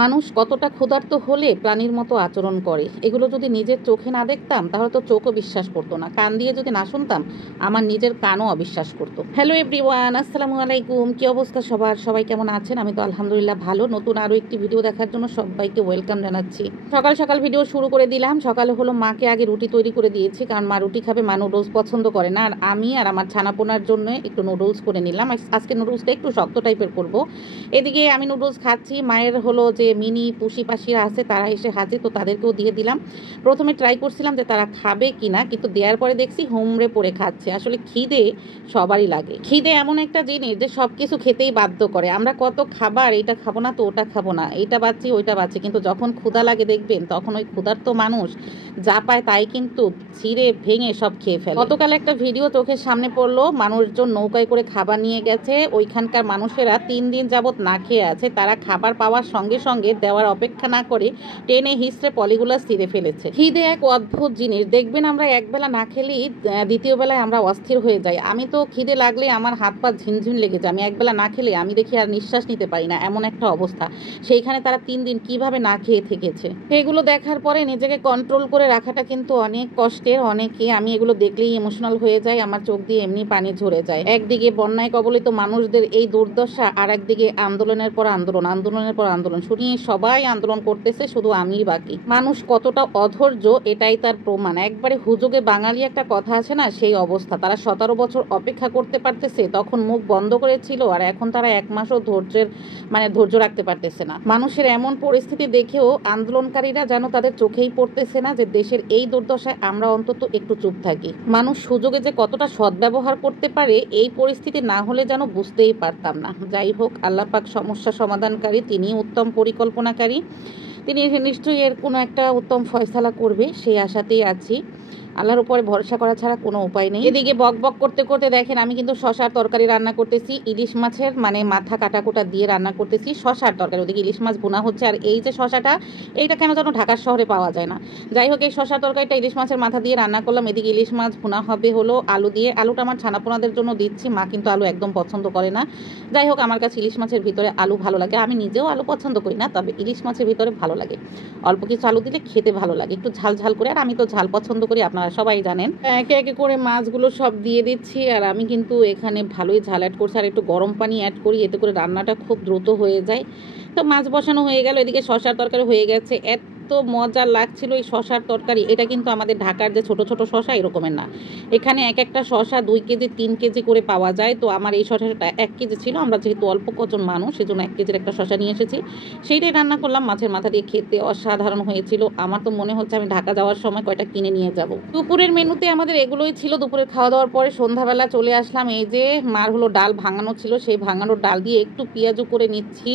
মানুষ কতটা ক্ষুধার্ত হলে প্রাণীর মতো আচরণ করে, এগুলো যদি নিজের চোখে না দেখতাম তাহলে তো চোখও বিশ্বাস করতো না, কান দিয়ে যদি না শুনতাম আমার নিজের কানও অবিশ্বাস করতো। হ্যালো এভরিওয়ান, আসসালামু আলাইকুম। কি অবস্থা সবার? সবাই কেমন আছেন? আমি তো আলহামদুলিল্লাহ ভালো। নতুন আরও একটি ভিডিও দেখার জন্য সবাইকে ওয়েলকাম জানাচ্ছি। সকাল সকাল ভিডিও শুরু করে দিলাম। সকালে হলো মাকে আগে রুটি তৈরি করে দিয়েছি, কারণ মা রুটি খাবে, মা নুডলস পছন্দ করে না। আর আমি আর আমার ছানাপোনার জন্য একটু নুডলস করে নিলাম। আজকে নুডলসটা একটু শক্ত টাইপের করব। এদিকে আমি নুডলস খাচ্ছি, মায়ের হলো যে মিনি পুষি পাশিরা আছে তারা এসে হাজির, তো তাদেরকেও দিয়ে দিলাম। প্রথমে ট্রাই করছিলাম যে তারা খাবে কিনা, কিন্তু দেওয়ার পরে দেখছি হুমড়ে পড়ে খাচ্ছে। আসলে খিদে সবারই লাগে। খিদে এমন একটা জিনিস যে সব কিছু খেতেই বাধ্য করে। আমরা কত খাবার, এইটা খাবো না তো ওটা খাবো না, এইটা বাচ্ছি ওইটা বাচ্ছি, কিন্তু যখন ক্ষুধা লাগে দেখবেন তখন ওই ক্ষুধার্ত মানুষ যা পায় তাই কিন্তু ছিঁড়ে ভেঙে সব খেয়ে ফেলে। গতকাল একটা ভিডিও চোখের সামনে পড়লো, মানুষজন নৌকায় করে খাবার নিয়ে গেছে, ওইখানকার মানুষেরা 3 দিন যাবত না খেয়ে আছে। তারা খাবার পাওয়ার সঙ্গে সঙ্গে দেওয়ার অপেক্ষা না করে টেনে হিস্ট্রে পলিগুলো ছিঁড়ে ফেলেছে। খিদে এক অদ্ভুত জিনিস, দেখবেন আমরা একবেলা না খেলেই দ্বিতীয় বেলায় আমরা অস্থির হয়ে যাই। আমি তো খিদে লাগলে আমার হাত পা ঝিনঝিন লেগে যায়, আমি একবেলা না খেলে আমি দেখি আর নিঃশ্বাস নিতে পারি না, এমন একটা অবস্থা। সেইখানে তারা 3 দিন কিভাবে না খেয়ে থেকেছে, এগুলো দেখার পরে নিজেকে কন্ট্রোল করে রাখাটা কিন্তু অনেক কষ্টের। অনেকে, আমি এগুলো দেখলেই ইমোশনাল হয়ে যাই, আমার চোখ দিয়ে এমনি পানি ঝরে যায়। একদিকে বন্যায় কবলিত মানুষদের এই দুর্দশা, আর একদিকে আন্দোলনের পর আন্দোলন, আন্দোলনের পর আন্দোলন, শুনিয়ে সবাই আন্দোলন করতেছে, শুধু আমিই বাকি। মানুষ কতটা অধৈর্য এটাই তার প্রমাণ। একবারে হুজুগে বাঙালি একটা কথা আছে না, সেই অবস্থা। তারা 17 বছর অপেক্ষা করতে পারতেছে, তখন মুখ বন্ধ করেছিল, আর এখন তারা 1 মাসও ধৈর্য রাখতে পারতেছে না। মানুষের এমন পরিস্থিতি দেখেও আন্দোলনকারীরা যেন তাদের চোখেই পড়তেছে না যে দেশের এই দুর্দশায় আমরা অন্তত একটু চুপ থাকি। মানুষ সুযোগে যে কতটা সদ্ব্যবহার করতে পারে, এই পরিস্থিতি না হলে যেন বুঝতেই পারতাম না। যাই হোক, আল্লাহ পাক সমস্যা সমাধানকারী, তিনি উত্তম পরিকল্পনাকারী, তিনি নিশ্চয়ই এর কোনো একটা উত্তম ফয়সালা করবে, সেই আশাতেই আছি। আল্লাহর উপরে ভরসা করা ছাড়া কোনো উপায় নেই। এদিকে বক বক করতে করতে দেখেন আমি কিন্তু শশার তরকারি রান্না করতেছি, ইলিশ মাছের মাথা কাটা দিয়ে রান্না করতেছি শশার তরকারি। ওদিকে ইলিশ মাছ ভুনা হচ্ছে, আর এই যে শশাটা, এইটা কেন যেন ঢাকার শহরে পাওয়া যায় না। যাই হোক, এই শশার তরকারিটা ইলিশ মাছের মাথা দিয়ে রান্না করলাম। এদিকে ইলিশ মাছ ভুনা হবে হলো আলু দিয়ে। আলুটা আমার ছানাপোনাদের জন্য দিচ্ছি, মা কিন্তু আলু একদম পছন্দ করে না। যাই হোক, আমার কাছে ইলিশ মাছের ভিতরে আলু ভালো লাগে। আমি নিজেও আলু পছন্দ করি না, তবে ইলিশ মাছের ভিতরে ভালো লাগে। অল্প কিছু আলু দিলে খেতে ভালো লাগে, একটু ঝাল ঝাল করে। আর আমি তো ঝাল পছন্দ করি, আপনারা সবাই জানেন। একে একে করে মাছগুলো সব দিয়ে দিচ্ছি, আর আমি কিন্তু এখানে ভালোই ঝাল অ্যাড করছি, আর একটু গরম পানি অ্যাড করি, এতে করে রান্নাটা খুব দ্রুত হয়ে যায়। তো মাছ বসানো হয়ে গেল, এদিকে শশার তরকারি হয়ে গেছে। এত মজা লাগছিল এই শশার তরকারি। এটা কিন্তু আমাদের ঢাকার যে ছোট ছোট শশা এরকমের না, এখানে এক একটা শশা 2 কেজি 3 কেজি করে পাওয়া যায়। তো আমার এই শশাটা 1 কেজি ছিল, আমরা যেহেতু অল্প কজন মানুষ সেজন্য 1 কেজির একটা শশা নিয়ে এসেছি, সেইটাই রান্না করলাম মাছের মাথা দিয়ে। খেতে অসাধারণ হয়েছিল, আমার তো মনে হচ্ছে আমি ঢাকা যাওয়ার সময় কয়টা কিনে নিয়ে যাব। দুপুরের মেনুতে আমাদের এগুলোই ছিল। দুপুরের খাওয়া দাওয়ার পরে সন্ধ্যাবেলা চলে আসলাম। এই যে মার হলো ডাল ভাঙানো ছিল, সেই ভাঙানোর ডাল দিয়ে একটু পেঁয়াজু করে নিচ্ছি,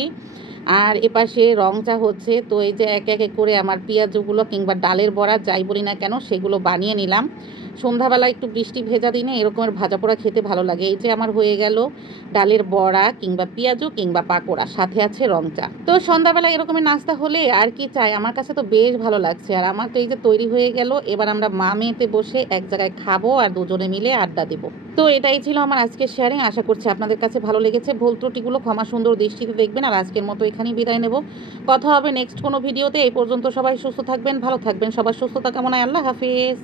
আর এপাশে রং চা হচ্ছে। তো এই যে এক এক করে আমার পেঁয়াজগুলো কিংবা ডালের বড়া যাই বলি না কেন সেগুলো বানিয়ে নিলাম। সন্ধ্যাবেলা একটু বৃষ্টি ভেজা দিনে এরকমের ভাজা পোড়া খেতে ভালো লাগে। এই যে আমার হয়ে গেল ডালের বড়া কিংবা পেঁয়াজু কিংবা পাকোড়া, সাথে আছে রং চা। তো সন্ধ্যাবেলা এরকমের নাস্তা হলে আর কি চাই, আমার কাছে তো বেশ ভালো লাগছে। আর আমার তো এই যে তৈরি হয়ে গেল, এবার আমরা মা মেয়েতে বসে এক জায়গায় খাবো আর দুজনে মিলে আড্ডা দেবো। তো এটাই ছিল আমার আজকের শেয়ারিং, আশা করছি আপনাদের কাছে ভালো লেগেছে। ভুল ত্রুটিগুলো ক্ষমা সুন্দর দৃষ্টিতে দেখবেন, আর আজকের মতো এখানেই বিদায় নেব। কথা হবে নেক্সট কোনো ভিডিওতে। এই পর্যন্ত সবাই সুস্থ থাকবেন, ভালো থাকবেন। সবার সুস্থতা কামনায়, আল্লাহ হাফিজ।